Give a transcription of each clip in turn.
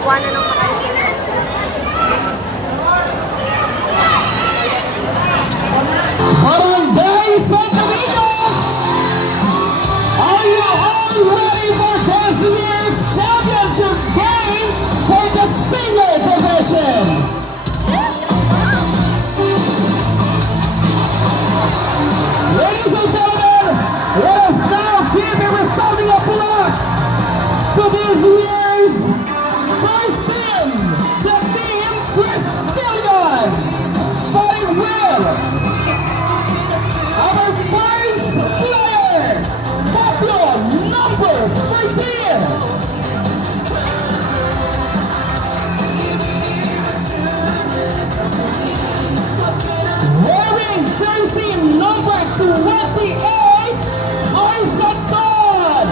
Nakakuha na ng mga isin. Barangay Santo Niño! Are you all ready for this year's championship game for the senior division? Ladies and gentlemen, let us now give a resounding applause to this year's first team, the team Cristilian, starting with our first player, Pablo, number 13. Wearing jersey number 28, Isaac Todd.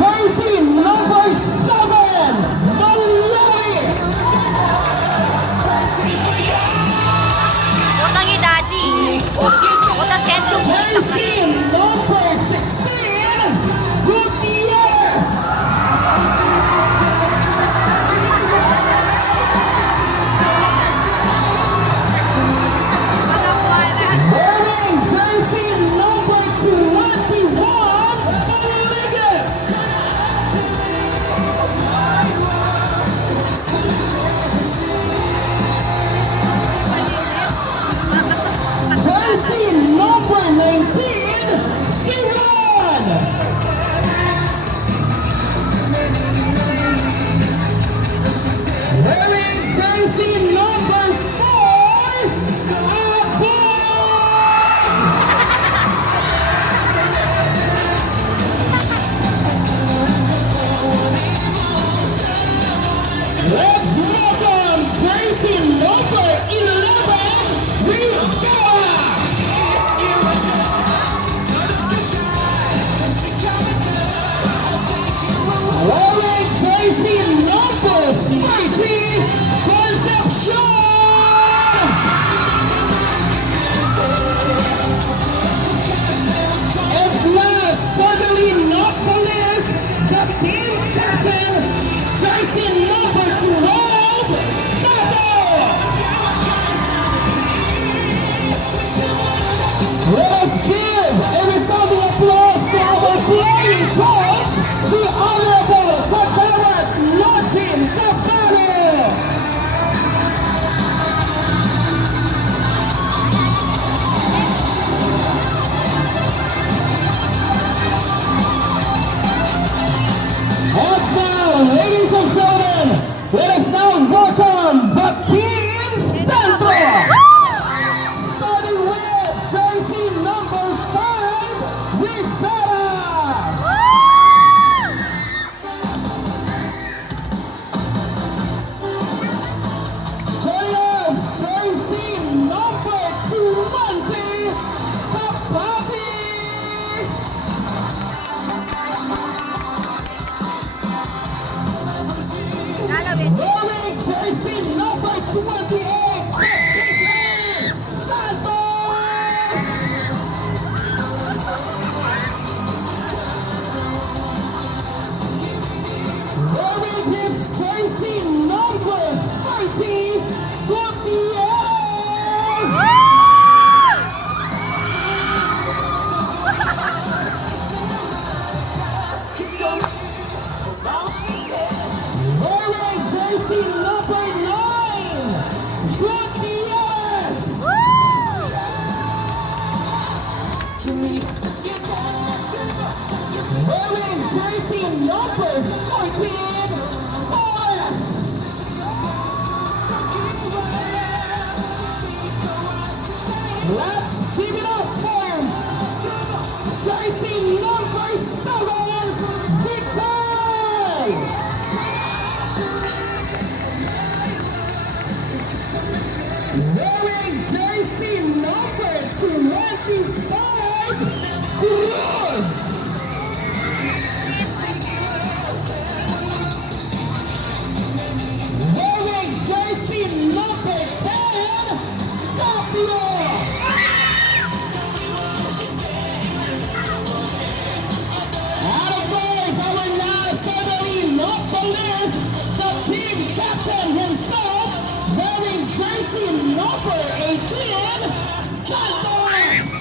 Jersey number 7, Malloy. Utang ni Daddy. Utang sentro. Jersey number 16, Gutierrez. Wearing jersey number 21, Baligan. Jersey number 19, Siran. Wearing jersey number 4, Abon. Let's welcome jersey number 11, Rivera. Wearing jersey number 30, Concepcion. And last, certainly not the least, the team captain, jersey number 12, Tato. Let us give a resounding applause to our playing coach, the Honorable Tatarat Lochin Capano. And now, ladies and gentlemen, let us now welcome the Team Centro. Starting with jersey number 5, Rivera. Join us, jersey number 20, Kapabi. Wearing jersey number 28, Disney Santos. Wearing his jersey number 30, Gutierrez. Wearing jersey number 9, Gutierrez. Wearing jersey number 14, Morris. Let's give it up for jersey number 7, Victor. Wearing jersey number 25, Cruz. Wearing jersey number 10, Tapio. captain himself, wearing jersey number 18, Santos.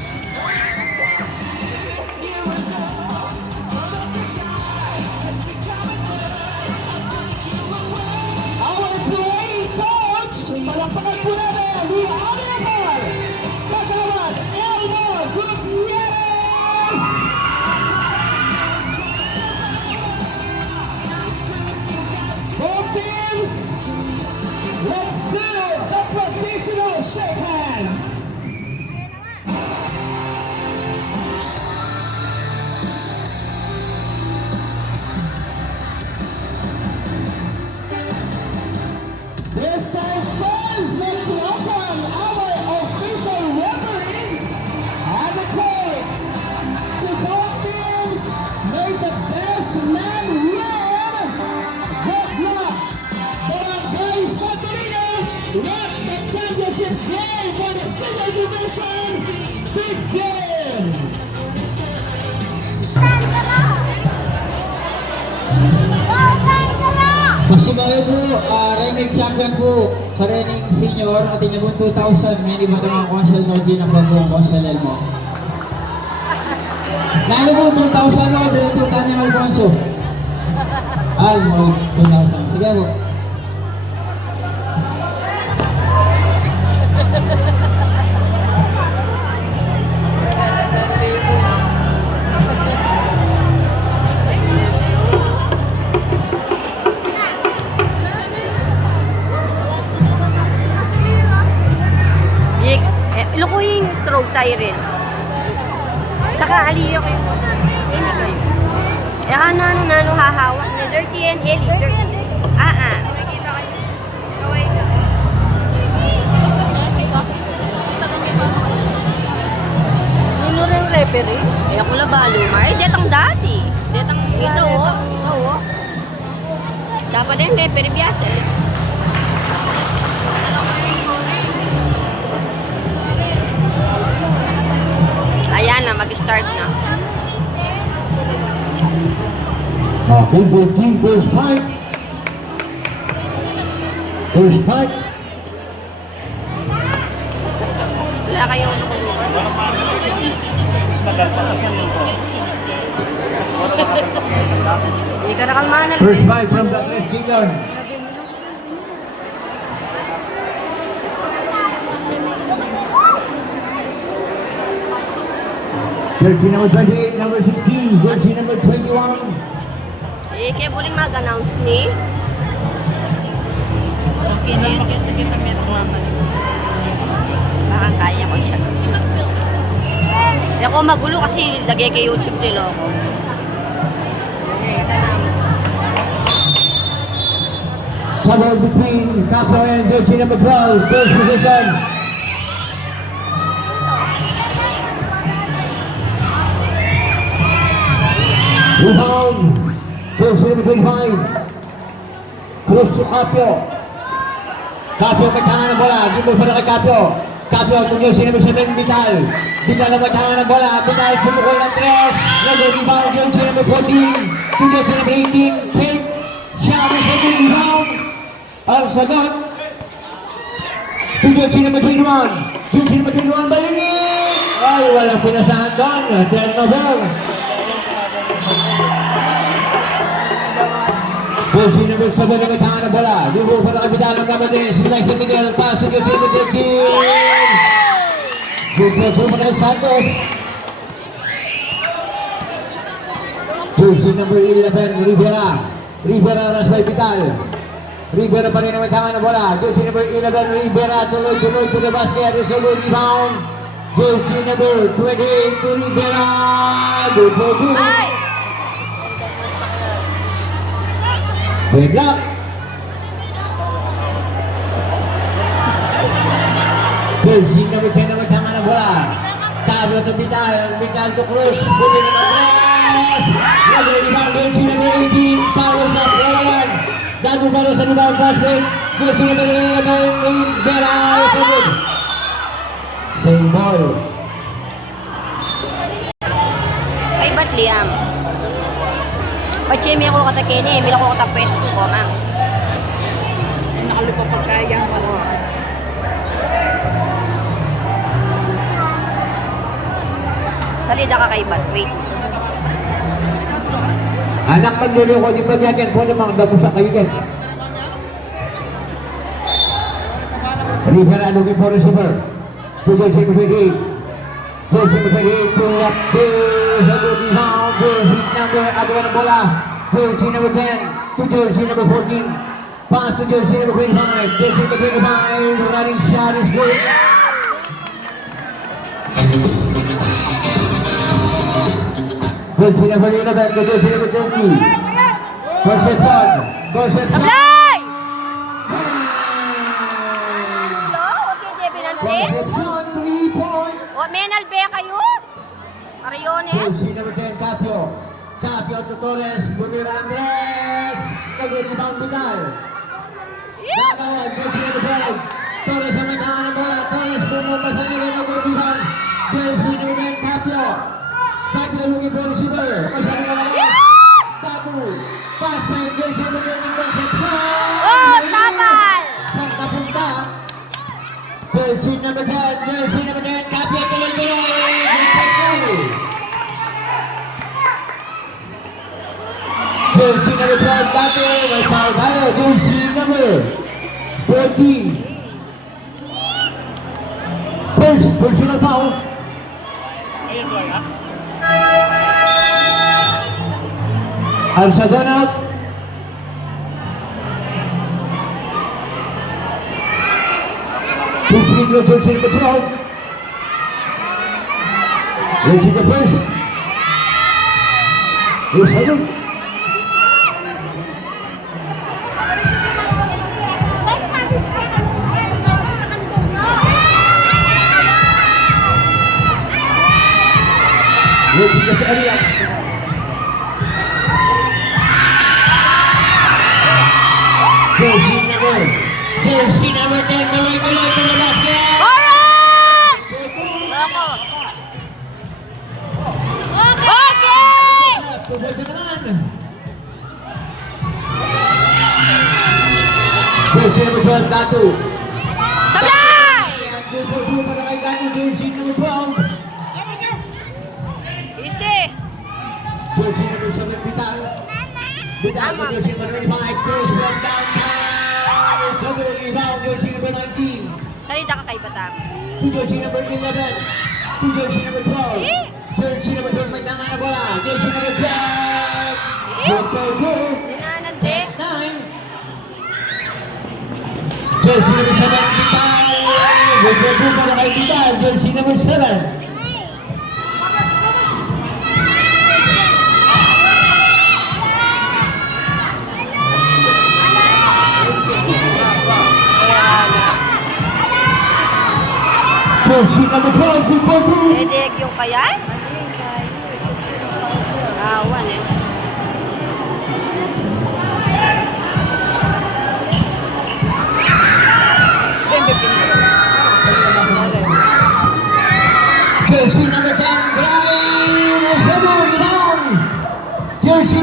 Our playing coach, palakpakan po namin, the Honorable Kagawad Elmer Gutierrez. Both teams, let's do the traditional shake hands. This time, fans, let's welcome our official referees and the court. To both teams, may the best man win. Good luck. Barangay Santorino, let the championship game for the single divisions begin. Masimayo po, reigning champion po sa reigning senior at inyong 2,000 may iba mga konsel no G ng bagong konsel Elmo. Nalo po 2,000 ako, diretso tayo ng Alfonso. Almo, 2,000. Sige po. Ilo ko yung stroke siren. Tsaka aliyo kayo. Hindi kayo. Nano hahawa. Na dirty and Eli. Dirty. Ano rin yung referee? Ako labalo. Ay, detang dati. Detang ito, oh. Ito, oh. Dapat yung referee biyasa. Ayan na, mag-start na. Okay, good team, first fight. First fight. Wala kayong hindi ka nakalmahan na. First fight from the Tres Kingdom. Jersey number 28, number 16, jersey number 21. Kaya buling mag-announce ni. Okay na yun kasi kita meron naman. Baka kaya ko siya. Hindi ako magulo kasi lagay kay YouTube nila ako. Trouble between Capro and jersey number 12, first position. Rebound, jersey number 25. Cruz to Capio. Capio may tanga ng bola, gimbal para kay Capio. Capio, itong jersey number 7, Vital. Vital na may tanga ng bola, Vital pumukol ng 3. Nag-rebound, jersey number 14. Itong jersey number 18, Pate. Siya may 7 rebound. Al-Sagat. Itong jersey number 21. Jersey number 21, balingin. Ay, walang pinasahan doon. Turnover. Jersey number 7 na may tanga ng bola. Libo para kapital ng Camarines. Sinay San Miguel. Pass to jersey number 13. Good play para kay Santos. Jersey number 11, Rivera. Rivera rush by Vital. Rivera pa rin na may tanga ng bola. Jersey number 11, Rivera. Tuloy-tuloy to the basket. Is no good rebound. Jersey number 28 to Rivera. Good play, good. Good luck. Jersey number 10 na may tanga ng bola. Cabio to Vital. Vital to Cruz. Buti na ng 3. Nag-rebound. Jersey number 18. Power shot. Wala yan. Dago pa rin sa rebound basket. Jersey number 11. Rivera. Same ball. Ay, ba't Liam? Pachemi ako katakini, bila ko katapwesto ko na. magulo pa pagkaya mo. Salida ka kay Bat. Wait. Anak magluloko, di ba yan po namang damo sa kayo yan. River looking for the super. To Jersey number 28. Jersey number 28 to left there. Jersey now. Jersey number, agawa ng bola. Jersey number 10 to Jersey number 14. Pass to Jersey number 25. Jersey number 25. Running shot is good. Jersey number 11 to Jersey number 20. Perception. Perception. Apply! Hello? Okay, Debbie Nante? Perception. 3 point. O, Menal Be kayo? Mariones? Jersey number 10, Capio. Capio to Torres. Bumira ng Andres. Nag-rebound Vidal. Nagawad. Jersey number 12. Torres ang nagkakan ng bola. Torres bumumpa sa ilo. Nag-rebound. Jersey number 10, Capio. Capio looking for receiver. Masyadong malakas. Tatu. Pass play. Jersey number 20, Concepcion. Oh, tapal! Saan napunta? Jersey number 10. Jersey number 10, Capio. Tuloy-tuloy. Jersey number 12, Tato, may foul tayo. Jersey number 14. Personal foul. Arsadon out. Two free throw, Jersey number 12. Reaching the first. Arsadon. Reaching the area. Jersey number 10, tuloy-tuloy to the basket. Alright! Loko. Okay! Tubos na naman. Jersey number 12, Datu. Sablay! Tubo para kay Datu, jersey number 12. Easy. Jersey number 7, Vital. Vital, jersey number 25, Cruz, one downtown. Sabi rebound, jersey number 19. Salida ka kay Batam. To jersey number 11. To jersey number 12. Jersey number 12, may tanga na bola. Jersey number 12. Good for good. Dinanante. 9. Jersey number 7, Vital. Good for good para kay Vital. Jersey number 7. Jersey number 12, good for two. Edeg yung kaya? Awan eh. Jersey number 10, Grimes, rebound. Jersey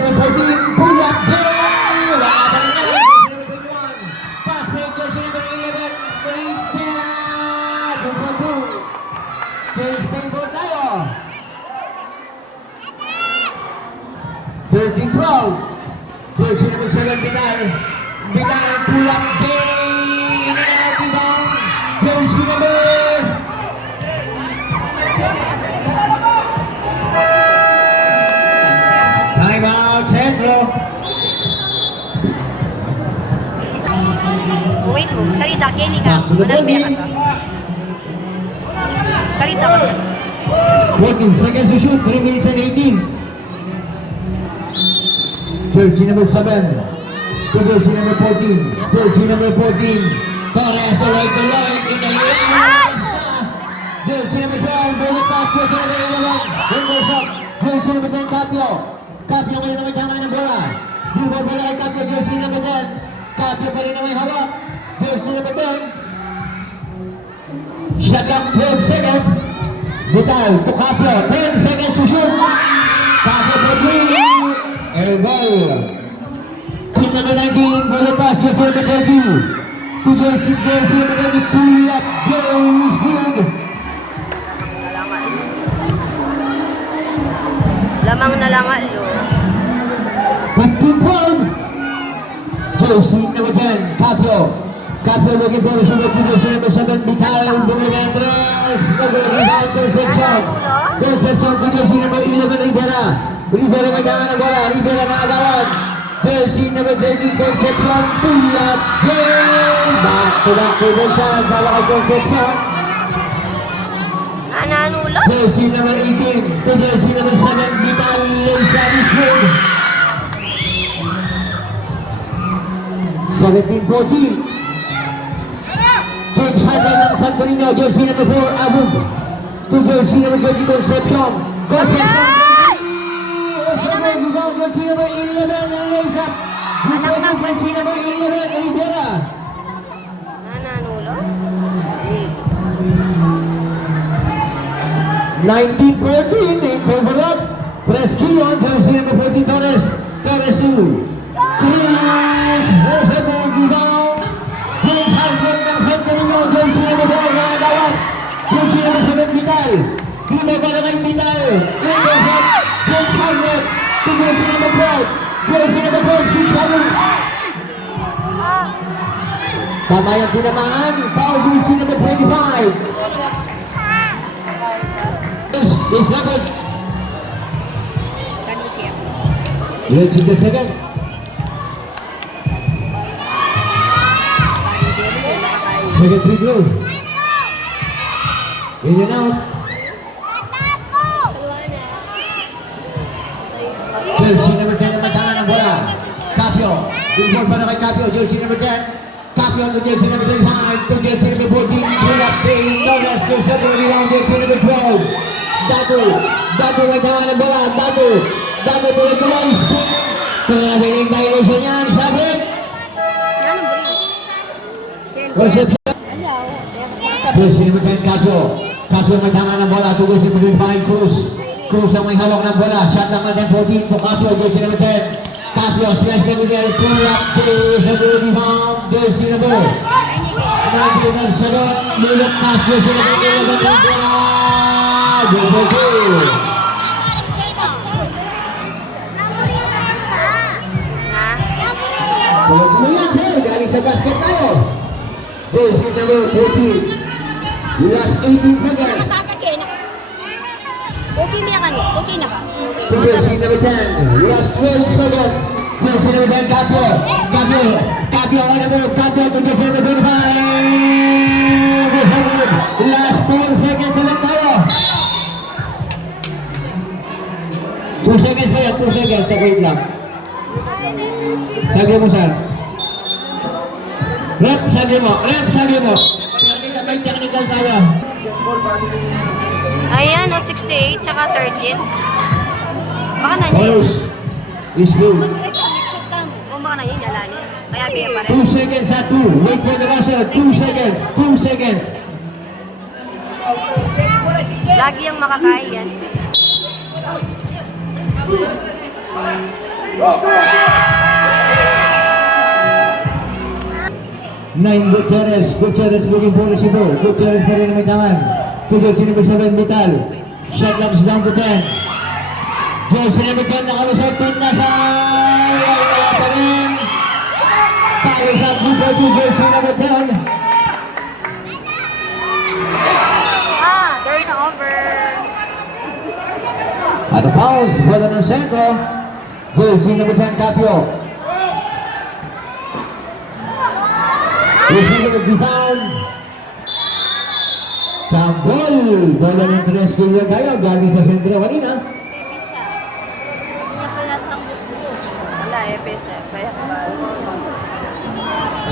number 14, pull up there. Wala pa rin yan. Jersey number 21, pass break, jersey number 11, Rivera. Good for two. Change paintball tayo. 13-12. Jersey number 7, Vidal. Vidal, pull up there. In and out, rebound. Jersey number time out, Centro. Wait mo. Salita. Kenny ka. Back to the Manang body. ka to. Salita ka. 14 seconds to shoot, 3 minutes and 18. Jersey number 7 to jersey number 14. Jersey number 14. Torres, tuloy-tuloy. Ay! Jersey number 12, bullet pass, jersey number 11. Windows up. Jersey number 10, Capio. Capio pa rin naman tama ng bola. Di-ball pala kay Capio, jersey number 10. Capio pa rin naman hawak. Jersey number 10. Shot clock 12 seconds. Vital to Capio, 10 seconds to shoot. Capio for 3. Air ball. Team number 19, bullet pass, jersey number 30. To jersey number 30, pull up, goes good. Lamang na lang alo. 15-12. Jersey number 10, Capio. Capio looking for the shooter to jersey number 7, Vital Bumenandres. Double rebound, Concepcion. Concepcion to jersey number 11, Rivera. Rivera may dangan ng bola. Rivera na agawad. Jersey number 13, Concepcion. Pull up, game. Back to Wilson. Bala kay Concepcion. Nananulo? Jersey number 18 to jersey number 7, Vital Leishanis Wood. 17-14. James Hagan ng Santo Niño, jersey number 4, Abub. To jersey number 20, Concepcion. Concepcion, second rebound, jersey number 11, Leisa. Rebound, jersey number 11, Rivera. Nananulo? 19-14 in favor of Fresquillo, jersey number 14, Torres. Torres 2. Cruz, second rebound. James Harden ng Santo Niño, jersey number 4, nakagawad. Jersey number 7, Vital. Bumaba na kay Vital. Intercept, James Harden. To jersey number 12. Jersey number 12, si Chalu. Kamay ang tinamaan. Foul, jersey number 25. This happened. Let's see the second. Second free throw. In and out. Jersey number 10 naman tangan ng bola. Capio. Involved pa na kay Capio. Jersey number 10. Capio to jersey number 25. To jersey number 14. Pull up Dane Torres. To second rebound. Jersey number 12. Datu. Datu may tangan ng bola. Datu. Datu tuloy-tuloy. Spin. Tuloy-tuloy violation yan. Sabit. Concepcion. Jersey number 10, Capio. Capio may tangan ng bola. Tugos si Madrid Pangay Cruz. Cruz ang may hawak ng bola. Shot lang natin 14 to Capio. Jersey number 10. Capio, slice the middle. Pull up to second rebound. Jersey number 19 second. Bullet pass. Jersey number 11. Bola. Good for two. Tuloy-tuloy yan, sir. Galing sa basket tayo. Jersey number 14. Last 18 seconds. Okay na ba? To jersey number 10. Last 12 seconds. Jersey number 10, Capio. Capio. Capio on the move. Capio to jersey number 25. Last 4 seconds ulit tayo. 2 seconds pa yan. 2 seconds. Wait lang. Sabi mo, sir. Rep, sabi mo. Rep, sabi mo. May technical tayo. Ayan, 68 tsaka 13. Baka na niya. Bonus is good. Kung baka na yun, alani. Kaya biya pa rin. 2 seconds ha, 2. Wait for the buzzer. 2 seconds. 2 seconds. Lagi yung makakain yan. Nine, Gutierrez looking for receiver. Gutierrez pa rin na may tangan. To jersey number 7, Vital. Shot comes down to 10. Jersey number 10, nakalusot din na sa wala pa rin. Palos up dito to jersey number 10. Turnover. At the pounds, bola ng sentro. Jersey number 10, Capio. Receiving of the down. Tambol. Bola ng 3 kilo tayo. Galing sa sentro kanina. Wala, FSF. Kaya ba?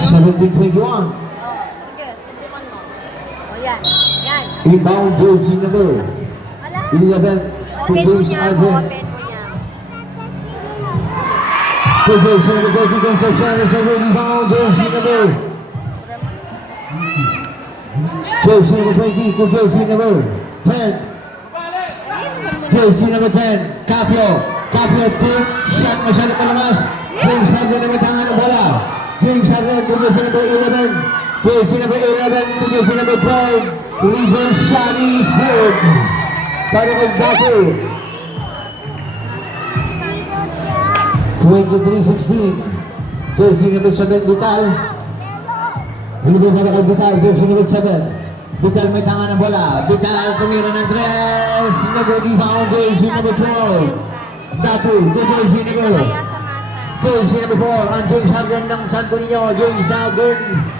17-21. Sige, subukan mo. O yan. Yan. Inbound jersey number 11 to Open mo James niya. Arden. Open mo niya. To jersey number 30, Concepcion. Rebound jersey number jersey number 20 to jersey number 10. Jersey number 10, Capio. Capio take shot masyado palamas. James Harden na may tangan ng bola. James Harden to jersey number 11. Jersey number 11 to jersey number 12. Reverse shot is good. Para kay Datu. 23-16. Jersey number 7, Vital. Hindi para kay Vital. Jersey number 7. Vital may tangan ng bola. Vital tumira ng 3. Nag-rebound jersey number 12. Datu to jersey number jersey number 4, ang James Harden ng Santo Niño. James Harden,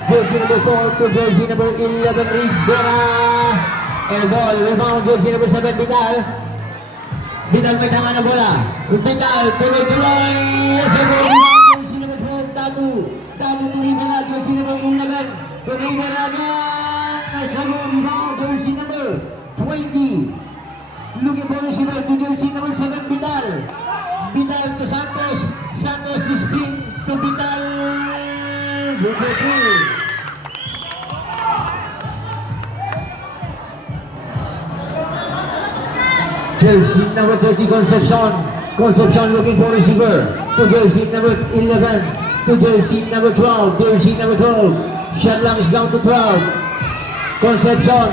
jersey number 4 to jersey number 11, Rivera. Airball, rebound, jersey number 7, Vital. Vital may tama ng bola. Vital, tuloy-tuloy. Rebound, jersey number 12, Datu. Datu to Rivera, jersey number 11. Rivera again. Rebound, jersey number 20. Looking for receiver to jersey number 7, Vital. Vital to Santos. Santos is spin to Vital. Number 2. Jersey number 30, Concepcion. Concepcion looking for receiver. To jersey number 11. To jersey number 12. Jersey number 12. Shot lang is down to 12. Concepcion.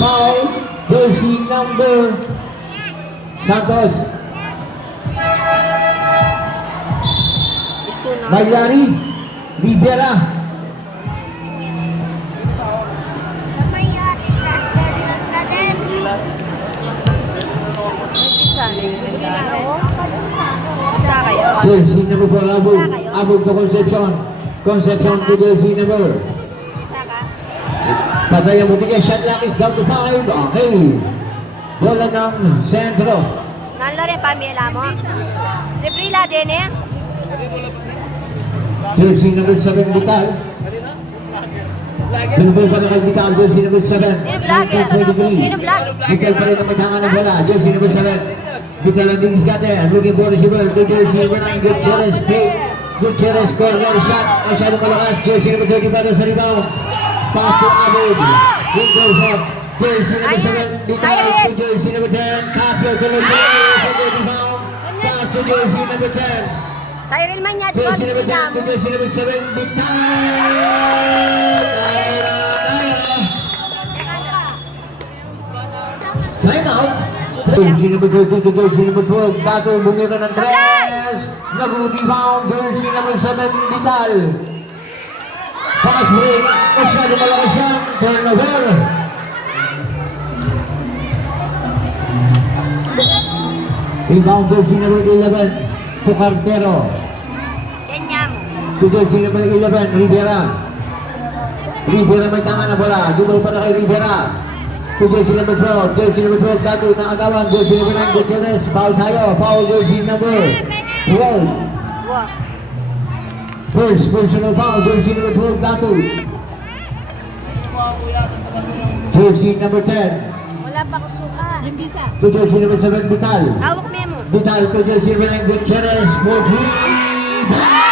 Foul. Jersey number Santos. Maylari, Rivera. Isa kayo. Jersey number 4, Abog. Abog to Concepcion. Concepcion to jersey number. Isa ka. Patay ang buti niya. Shot lang is down to 5. Okay. Bola ng sentro. Nalo rin pamila mo. Librila din eh. Jersey number 7, Vital. Tinubol pa na kay Vital. Jersey number 7. 1923. Vital pa rin ang matangan ng bola. Jersey number 7. Vital ang dingiskate. Looking for receiver to jersey number 9. Gutierrez. Gutierrez corner shot. Masyadong malakas. Jersey number 30 pa rin sa rebound. Pass to Abog. Windows up. Jersey number 7. Vital to jersey number 10. Capio tuloy-tuloy sa rebound. Pass to jersey number 10. Cyril Manyad, Jersey number 10 to jersey number 7, Vital! Time out! Jersey number 13 to jersey number 12, Dato bumira ng 3. Nag-rebound, jersey number 7, Vital. Pass break, masyado malakas siya, turnover. Rebound, jersey number 11, to Cartero. Kenyam. To jersey number 11, Rivera. Rivera may tanga na bola. Dumalo pa na kay Rivera. To jersey number 12. Jersey number 12, Dato na agawan. Jersey number 9, Gutierrez. Foul tayo. Foul jersey number 12. Wow. First personal foul. Jersey number 12, Dato. Jersey number 10. Wala pa kusuka. Jimbisa. To jersey number 7, Vital. Hawak memo. Vital to jersey number 9, Gutierrez. For 3. Bang!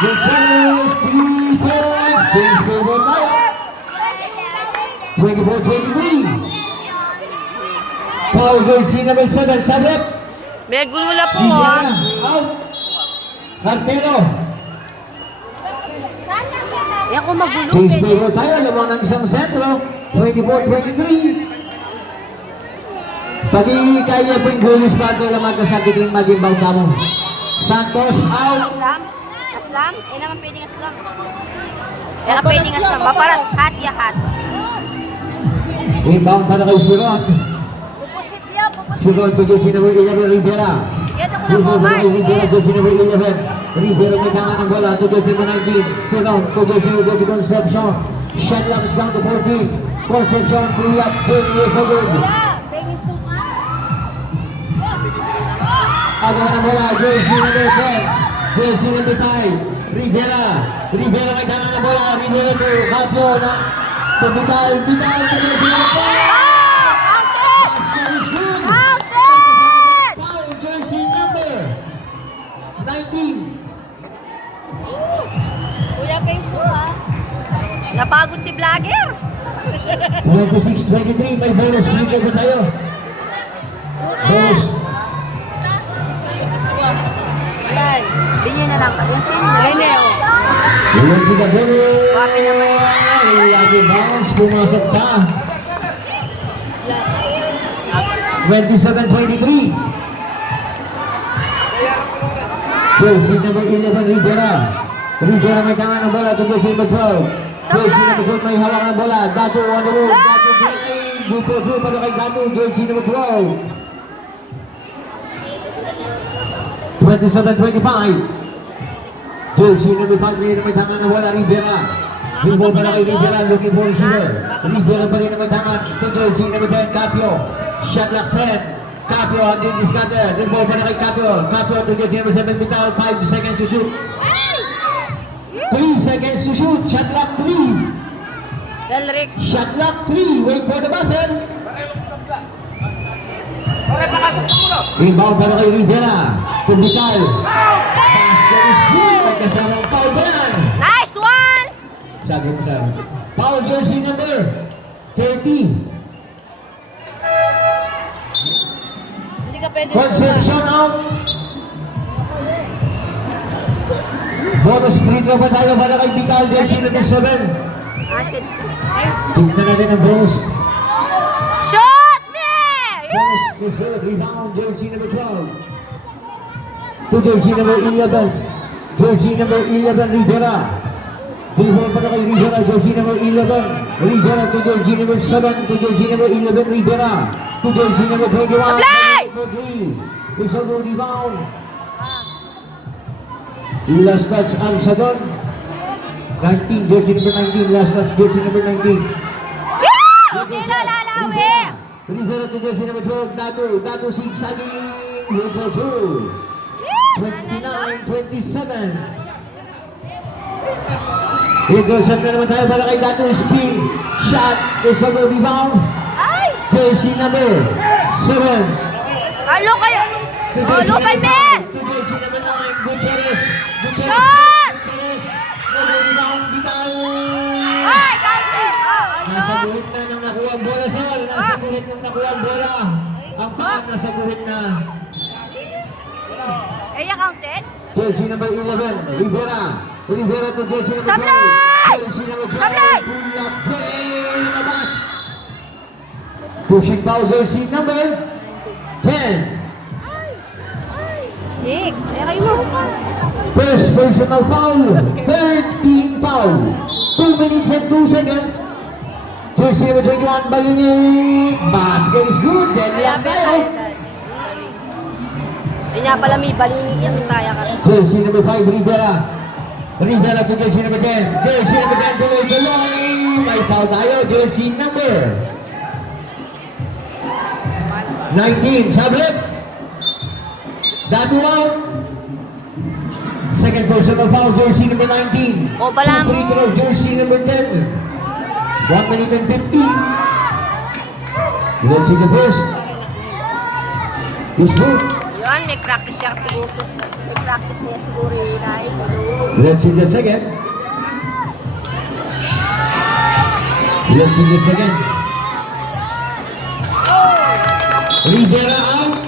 Gutierrez, 3 points. James Fairborn tayo. 24-23. Foul jersey number 7, Sabret. May gulula po Rivera, ah. out. Cartero. Yan ko magulo. James Fairborn tayo. Lamang ng isang sentro. 24-23. Pagi kaya po yung goalies pa ito lang magkasakit rin mag-inbound na mo. Santos, out. Aslam? Aslam? Eh naman pwedeng aslam. Eh naman pwedeng aslam. Maparas hat ya hat. Inbound pa na kay Siron. Pupusit ya, pupusit. Siron to jersey number 11, Rivera. Yan ako na po, Rivera Mark. kay Rivera, jersey number 11. Rivera may tanga ng bola to jersey number 19. Siron to jersey number 20, Concepcion. Shot clock is down to 14. Concepcion, pull up, Jay Wood. Agawan ng bola, jersey number 10. Jersey number 5. Rivera. Rivera may tanga ng bola. Rivera to Capio na to Vital. Vital to jersey number 10. Basket is good. Foul, jersey number 19. Kuya Pengso ha. Napagod si vlogger. 26-23, may bonus breaker ba tayo? Bonus. Yan. Bigyan na lang. Yung sino na. Ayun eh. Ulan si Gabero. Wapi naman. Lucky bounce. Pumasok pa. 27-23. Jersey number 11, Rivera. Rivera may tangan ng bola to jersey number 12. Jersey number 12 may hawak ng bola. Dato on the move. Dato blind. Bupo through para kay Dato. Jersey number 12. 27-25. Jersey number 5 rin may tangan ng bola. Rivera. Bupo para kay Rivera. Looking for receiver. Rivera pa rin may tangan to jersey number 10, Capio. Shot lock 10. Capio on the scatter. Then ball para kay Capio. Capio to jersey number 7, Vital. 5 seconds to shoot. 3 seconds to shoot. Shot lock 3. Delrix. Shot lock 3. Wait for the buzzer. Rebound para kay Rivera. To Vital. Basket is good. Nagkasamang foul ba yan? Nice one! Sabi mo sa foul jersey number 30. Hindi ka pwede. Concepcion out. Bonus free throw pa tayo para kay Vital. Jersey number 7. Acid. Tingnan natin ang bonus. Shoot me! Bonus is good. Rebound jersey number 12. To jersey number 11. Jersey number 11, Rivera. Rebound para kay Rivera. Jersey number 11. Rivera to jersey number 7. To jersey number 11, Rivera. To jersey number 21. Play! Number 3. Is over rebound. Last touch Alsadon. 19, jersey number 19. Last touch jersey number 19. Hindi na lalawi! Rivera to jersey number 12. Dato zigzagging. Number 2. 29-27. Igosap na naman tayo para kay Dato. Spin. Shot. Is over rebound. Ay! Jersey number 7. Alo kayo! Alo kay Ben! To jersey number 9. Gutierrez. Shot! Gutierrez. Nag-rebound. Vital. Ay! Counting! Nasa guhit na nang nakuha ang bola, Sol. Nasa guhit nang nakuha ang bola. Ang paan nasa guhit na. Aya counted? Jersey number 11, Rivera. Rivera to jersey number 12. Sablay! Jersey number 12. Sablay! Tulapay! Lumabas. Pushing foul jersey number 10. Six. Aya kayo mo. First personal foul. 13 foul. 2 minutes and 2 seconds. Jersey number 21, Balingit. Basket is good. Deadlock tayo. Ay nga pala may balini yung taya ka. Jersey number 5, Rivera. Rivera to jersey number 10. Jersey number 10, tuloy-tuloy. May foul tayo. Jersey number 19, Sablet. Dato out. Second personal foul, jersey number 19. O, bala mo. Free throw, jersey number 10. 1 minute and 50. Let's see the first. It's good. Yun, may practice siya siguro. May practice niya siguro yun ay. Let's see the second. Let's see the second. Rivera out.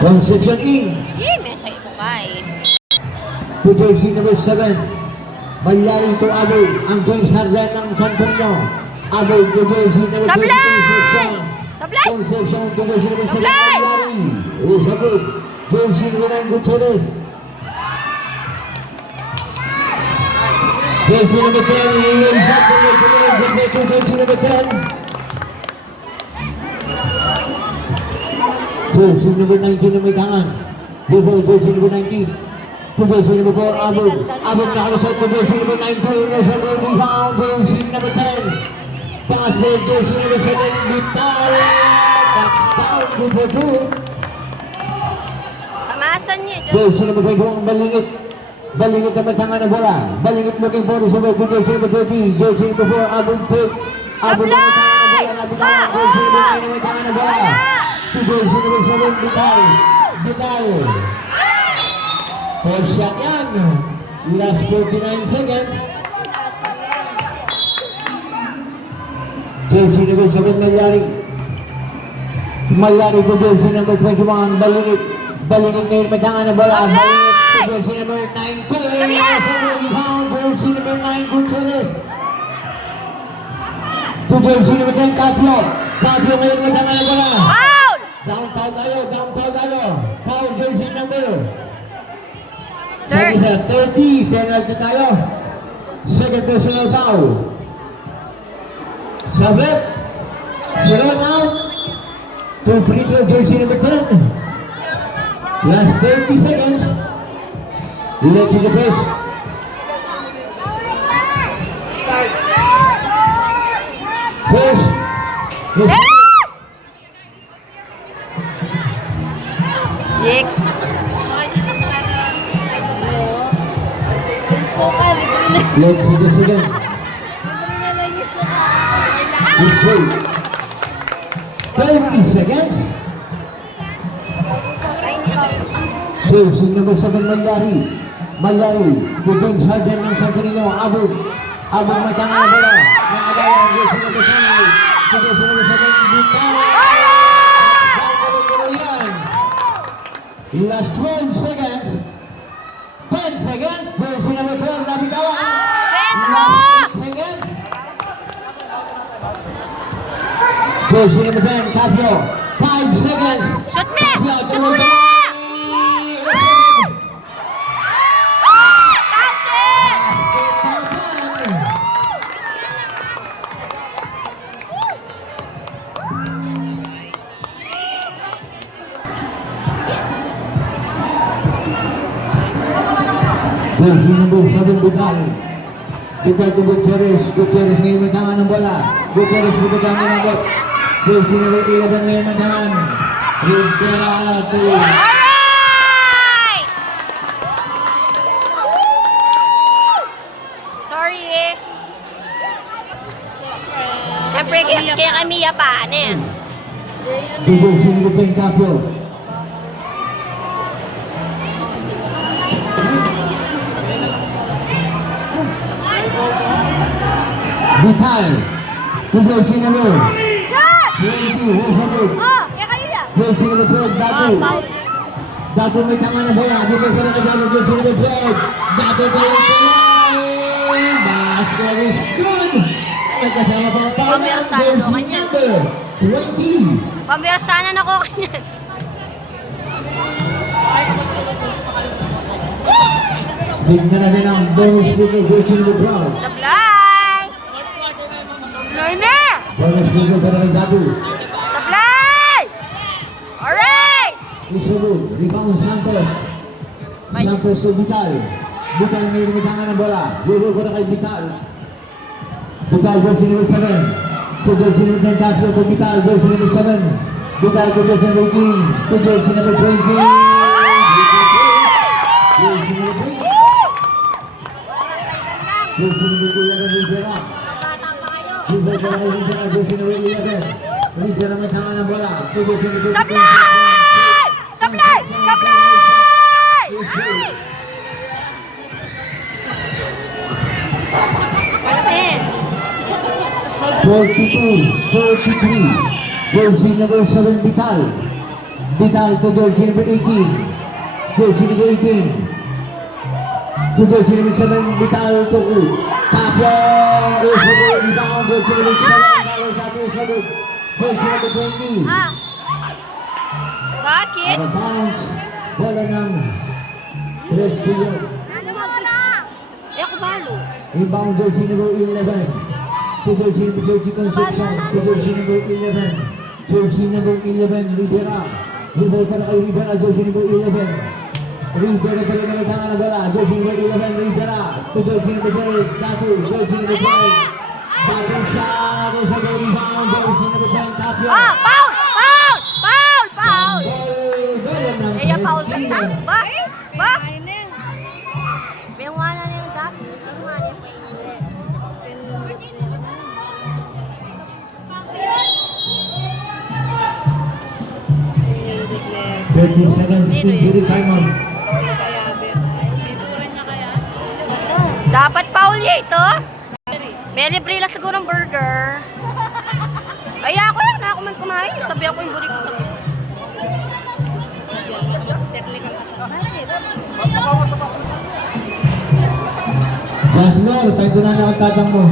Concepcion in. May sa'yo ko ka eh. To jersey number 7. Malyari to Abo. Ang James Harden ng San Antonio. Abo to jersey number 2. Sablay! Concepcion. Sablay! Concepcion to jersey number 7. Sablay! Malyari. Is a good. Jersey number 9. Gutierrez. Jersey number 10. Lays up to jersey number 10. Jersey number 19 na may tangan. Jersey number 19. To jersey number 4, Abog. Abog nakalusot to jersey number 19. There's a rebound. Jersey number 10. Pass for jersey number 7. Vital. That's down. Good for 2. Samasan niya. Jersey number 21, Balingit. Balingit na may tangan ng bola. Balingit looking for the over to jersey number 30. Jersey number 4, Abog pick. Abog na may tangan ng bola. Nabitawan. Jersey number 9 na may tangan ng bola. To jersey number 7, Vital. Vital. Foul shot yan. Last 49 seconds. Jersey number 7, Malyari. Malari to jersey number 21. Balingit ngayon may tangan na bola. Balingit to jersey number 19. Sa rebound, jersey number 9, Gutierrez. To jersey number 10, Capio. Capio ngayon may tangan na bola. Foul! Downtown tayo. Foul jersey number. Third. Sabi sa 30, penalty tayo. Second personal foul. Sabit. Slow now. To free throw jersey number 10. Last 30 seconds. Let's see the press. Push. Yikes. Let's see this again. This way. 30 seconds. Jersey number 7, Malari. To James Harden ng Santo Niño. Abog may tangan na bola. Nakagalan. Jersey number 5. To jersey number 7, Vital. Last 12 seconds. 10 seconds. Jersey number 12, nabitawan. Last 8 seconds. Jersey number 10, Capio. 5 seconds. Shoot me! Capio, Shoot tuloy. me! Counted! Basketball time. Jersey number 7, Vital to Gutierrez ngayon may tangan ng bola. Gutierrez bututang inabot. Jersey number 11 ngayon may tangan. Rivera to Alright! Sorry eh. Siyempre, kaya kami yapaan eh. Jersey number 10, Capio. Vital to jersey number Shot! 20, Hosagot. Oh, kaya kayo yan. Jersey number 12, Datu may tangan ng bola. Di ba ka nakagano jersey number 12? Datu talang tulay. Basket is good. May kasama pang foul ng jersey number 20. Pambersanan ako kanyan. Tignan natin ang bonus point ng jersey number 12. Sablay! Sablay na! Bonus point para kay Datu. Sablay! Alright! Isunod, rebound Santos. Santos to Vital. Vital ngayon may tangan ng bola. Luro ko na kay Vital. Vital, jersey number 7. To jersey number 10, Capio to Vital, jersey number 7. Vital to jersey number 18. To jersey number 20. Jersey number 20. Jersey number 11, Rivera. Rivera kay Rivera, jersey number 11. Rivera may tangan ng bola. To jersey number 20. Sablay! Sablay! Sablay! Ay! 42-43. Jersey number 7, Vital. Vital to jersey number 18. Jersey number 18. To jersey number 7, Vital to Capio. Isunod, rebound, jersey number 7. Carlos Capio, isunod. Jersey number 20. Ah! Bakit? Out of bounds. Bola ng Trestillo. Ano mo na? Eh ako balo. Rebound, jersey number 11. To jersey number 30, Concepcion. To jersey number 11. Jersey number 11, Rivera. Rebound para kay Rivera, jersey number 11. Rivera pa rin na may tangan na bola. Jersey number 11, Rivera. To jersey number 12, Datu. Jersey number 12. Datu shot. Sa go rebound. Jersey number 10, Capio. Ah! Foul! Foul! Foul! Foul! Bola ng Kaya foul ka Trestillo. na? Ba? Ba? May wala na yung dati. Ang wala pa yung ulit. 30 seconds injury timeout. Dapat foul niya ito. May libre lang siguro ng burger. Ay, ako lang na ako man kumain. Sabi ako yung buri ko sa Jasmine, tayo doon na nakatatan mo.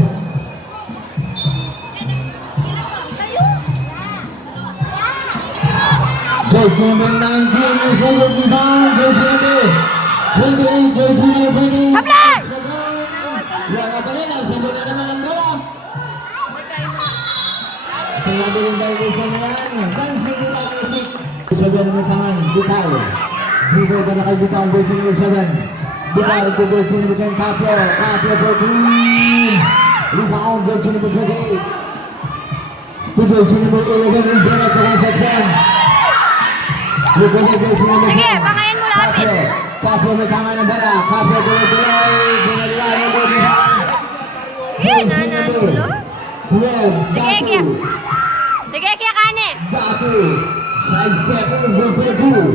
Jersey number 19 is over the rebound. Jersey number 28, jersey number 28. Sablay! Wala pa rin, ang sagot na naman ang bola. Tinabi rin ba yung ito na yan? Dancing without music. Sabihan naman tangan, Vital. Dito ba na kay Vital, jersey number 7. Vital to jersey number 10, Capio. Capio for 3. Rebound, jersey number 28. To jersey number 11, Indiana to Concepcion. Sige, pangayin mo lapit. Capio may tangan ng bala. Capio tuloy-tuloy. Ginaliwan ng rebound. Sige, nananulo. 12, Sige, Datu. Kia. Sige, Kia Kane. Datu. Side step, good for 2.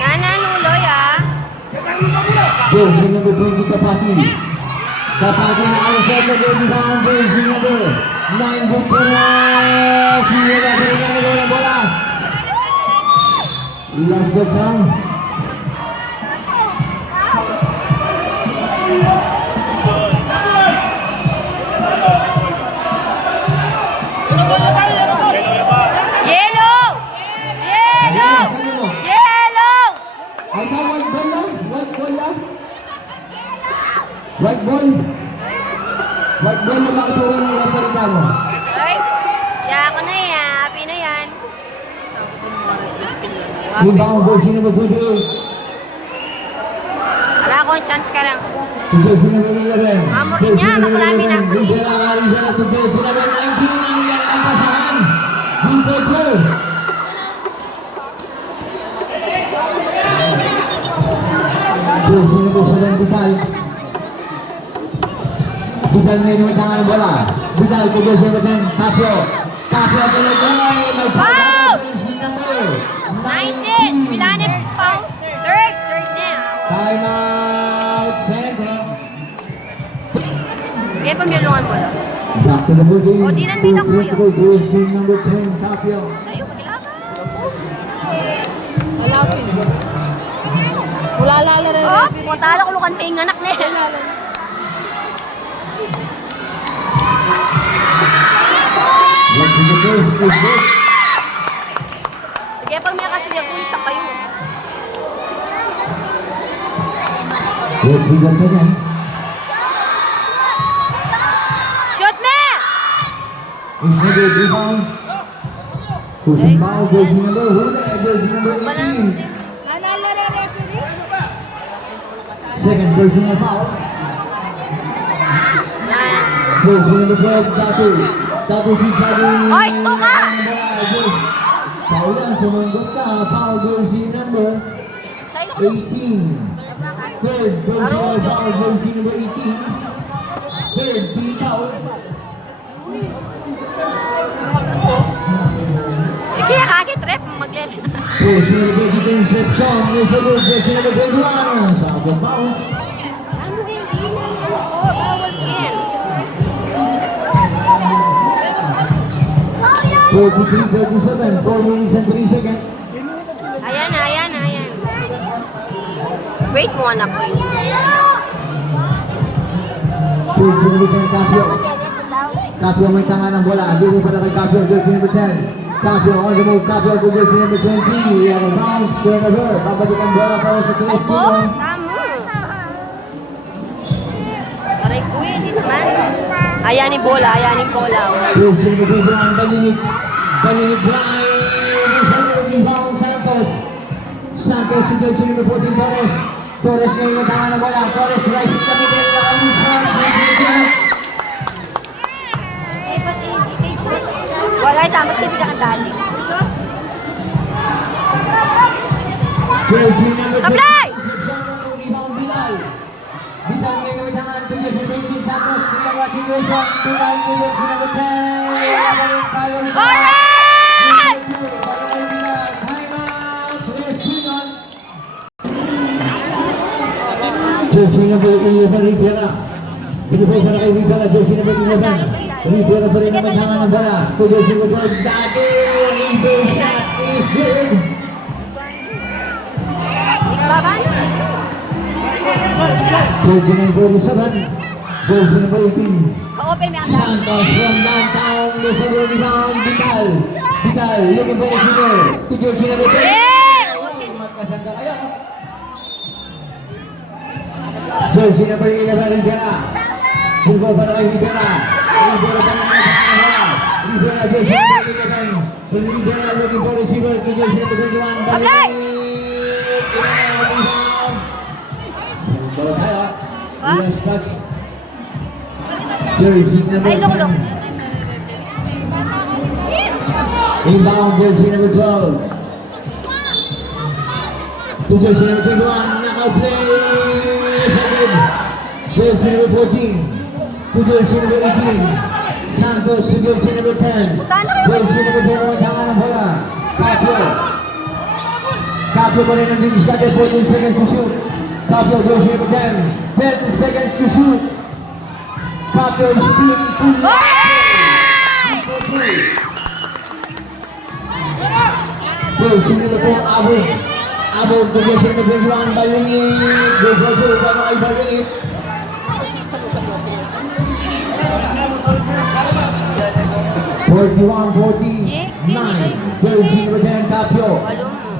Nananulo, ya. Jersey number 20, Kapati. Kapati na kalusot na good rebound. Jersey number 9, Victoria. Wala pa rin na nagawa ng bola. Last shot sound. Yellow! Yellow! Yellow! Ay, ka, white ball lang? White ball lang? White ball? White ball na makaturo ng latarita mo. Ay, kaya ako na yan. Happy na yan. Rebound, jersey number 28. Wala akong chance ka lang. To jersey number 11. Amorin niya, makulami na ako. Lidera to jersey number 19. Ang gandang pasakan. Vintage. Jersey number 7, Vital. Vital ngayon naman tangan ng bola. Vital to jersey number 10, Capio. Capio tuloy-tuloy. May Wow! jersey number 19! Milaner Pau. Third na. Time out, Centro. Kaya pamilungan mo lang. Back to the ball game. O, di nandito ko yun. Jersey number 10, Capio. Tayo, magilaban. Wala lalaro. Oh, matala ko lukan may anak na yan. What's in the first is good. Sige, pag may kasunod ko, isa kayo. What's in the second? Shoot me! It's number rebound. Pushing ball, jersey number Huna, jersey number 18. Lalaro referee. Second personal foul. Yan. Jersey number 12, Datu. Datu si Chadi. Oy, stop ka! Foul yan, sumunod ka. Foul jersey number Sa ilo. 18. Third personal foul, jersey number 18. Third team foul. Sige, kakit rep. Maglele. Jersey number 22, Inception. Nasa good, jersey number 21. Sa good bounce. Ano din? Bawal yan. 43-37, 4 minutes and 3 seconds. Ayan na, ayan na, ayan. Wait mo, anak ko. Jersey number 10, Capio. Capio may tangan ng bola. Dito pa na kay Capio, jersey number 10. Capio on the move, Capio to jersey number 20. We have a bounce, turnover. Babalik ang bola para sa Tres Opo, Kino. tama. Aray ko, hindi naman. Ayan ni bola, ayan ni bola. Jersey number 21, Balinig. Balinig drive. Is under rebound, Santos. Santos to jersey number 14, Torres. Torres ngayon may tangan ng bola. Torres right in the middle. Nakalusan. Wala, tama siya, bigyan ka dali. Jersey number 20. Sablay! Section ng rebound, Bilal. Bilal ngayon may tangan to jersey number 18, Santos. 3 watching ratio. Bilal to jersey number 10. Wala pa rin tayo. Alright! Para kay Bilal. Time out. Tres Kino. Jersey number 11, Rivera. Ito po para kay Rivera, jersey number 11. Libero pa rin ang matangan ng bola. To jersey number 12, Dago. Libero shot is good. Baba na. Jersey number 7, jersey number 18. Ka-open mo ang dami. Santos from downtown, the second rebound, Vital. Vital, looking for the shooter. To jersey number 10. Magkasanda kayo. Jersey number 11, Rivera. Bulbo para kay Rivera. Rivera pa rin ang matangan ng bola. Rivera, jersey number 11. Rivera looking for the receiver. To jersey number 21. Balik. Rebound. Bola tayo. Last touch. Jersey number Ay, loko. 10. Inbound jersey number 12. To jersey number 21. Knockout play. Good. Jersey number 14. To jersey number 18. Santos to jersey number 10. Jersey number 10 ang tangan ng bola. Capio. Capio pa rin ang English Cutter. 14 seconds to shoot. Capio jersey number 10. 10 seconds to shoot. Capio is spin to jersey number 4. Abog. Abog to jersey number 21. Balik. Go. Paano kay Balik? Jersey number 10, Capio.